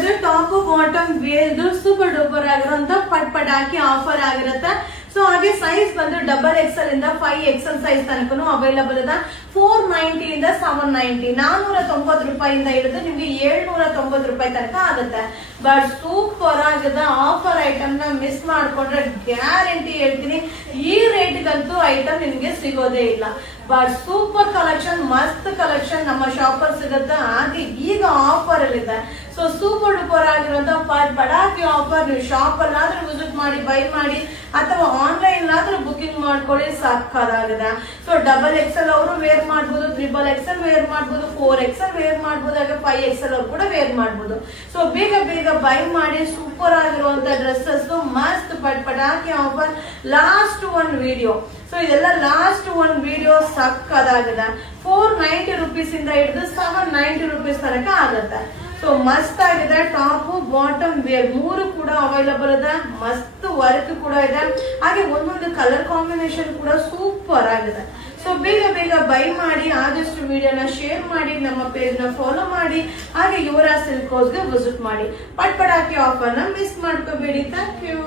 ಇದ್ರೆ top bottom wear super duper ಆಗಿರೋಂತ ಪಟಾಕಿ ಆಫರ್ ಆಗಿರುತ್ತೆ. ಸೊ ಹಾಗೆ ಸೈಜ್ ಬಂದು ಡಬಲ್ ಎಕ್ಸೆಲ್ ಇಂದ 5XL ಸೈಜ್ ತನಕನು ಅವೈಲಬಲ್ ಇದೆ. 490 ಇಂದ 790, 490 ರೂಪಾಯಿಂದ ಹಿಡಿದು ನಿಮ್ಗೆ 790 ರೂಪಾಯಿ ತನಕ ಆಗುತ್ತೆ. ಬಟ್ ಸೂಪರ್ ಆಗಿದೆ ಆಫರ್ ಐಟಮ್ ನ ಮಿಸ್ ಮಾಡ್ಕೊಂಡ್ರೆ ಗ್ಯಾರಂಟಿ ಹೇಳ್ತೀನಿ ಈ ರೇಟ್ಗಂತೂ ಐಟಮ್ ನಿಮ್ಗೆ ಸಿಗೋದೇ ಇಲ್ಲ. ಬಟ್ ಸೂಪರ್ ಕಲೆಕ್ಷನ್, ಮಸ್ತ್ ಕಲೆಕ್ಷನ್ ನಮ್ಮ ಶಾಪ್ ಅಲ್ಲಿ ಸಿಗುತ್ತೆ. ಹಾಗೆ ಈಗ ಆಫರ್ ಅಲ್ಲಿ ಇದೆ. ಸೊ ಸೂಪರ್ ಡೂಪರ್ ಆಗಿರುವಂತ ಪಟಾಕಿ ಆಫರ್ ನೀವು ಶಾಪ್ ಅಲ್ಲಾದ್ರೂ ವಿಸಿಟ್ ಮಾಡಿ ಬೈ ಮಾಡಿ ಅಥವಾ ಆನ್ಲೈನ್ ಆದ್ರೂ ಬುಕಿಂಗ್ ಮಾಡ್ಕೊಳ್ಳಿ, ಸಕ್ಕದಾಗಿದೆ. ಸೊ ಡಬಲ್ ಎಕ್ಸೆಲ್ ಅವರು ವೇರ್ ಮಾಡ್ಬೋದು, XXL ವೇರ್ ಮಾಡ್ಬೋದು, 4XL ವೇರ್ ಮಾಡ್ಬೋದು, ಹಾಗೆ 5XL ಅವರು ಕೂಡ ವೇರ್ ಮಾಡ್ಬೋದು. ಸೊ ಬೇಗ ಬೇಗ ಬೈ ಮಾಡಿ. ಸೂಪರ್ ಆಗಿರುವಂತ ಡ್ರೆಸ್ಸಸ್ ಮಸ್ತ್ ಪಟಾಕಿ offer. Last one video. So ಇದೆಲ್ಲ ಲಾಸ್ಟ್ ಒನ್ ವಿಡಿಯೋ ಸಕ್ಕದಾಗಿದೆ. 490 ರೂಪೀಸ್ ಇಂದ ಹಿಡಿದು 790 ರೂಪೀಸ್ ತನಕ ಆಗುತ್ತೆ. ಸೊ ಮಸ್ತ್ ಆಗಿದೆ. ಟಾಪ್ ಬಾಟಮ್ ವೇರ್ ಮೂರು ಕೂಡ ಅವೈಲಬಲ್ ಇದೆ. ಮಸ್ತ್ ವರ್ಕ್ ಕೂಡ ಇದೆ. ಹಾಗೆ ಒಂದೊಂದು ಕಲರ್ ಕಾಂಬಿನೇಷನ್ ಕೂಡ ಸೂಪರ್ ಆಗಿದೆ. ಸೊ ಬೇಗ ಬೇಗ ಬೈ ಮಾಡಿ. ಆದಷ್ಟು ವಿಡಿಯೋನ ಶೇರ್ ಮಾಡಿ, ನಮ್ಮ ಪೇಜ್ ನ ಫಾಲೋ ಮಾಡಿ, ಹಾಗೆ ಯುವರಾಜ್ ಸಿಲ್ಕ್ ಹೌಸ್ಗೆ ವಿಸಿಟ್ ಮಾಡಿ. ಪಟಾಕಿ ಆಫರ್ ನ ಮಿಸ್ ಮಾಡ್ಕೋಬೇಡಿ. Thank you.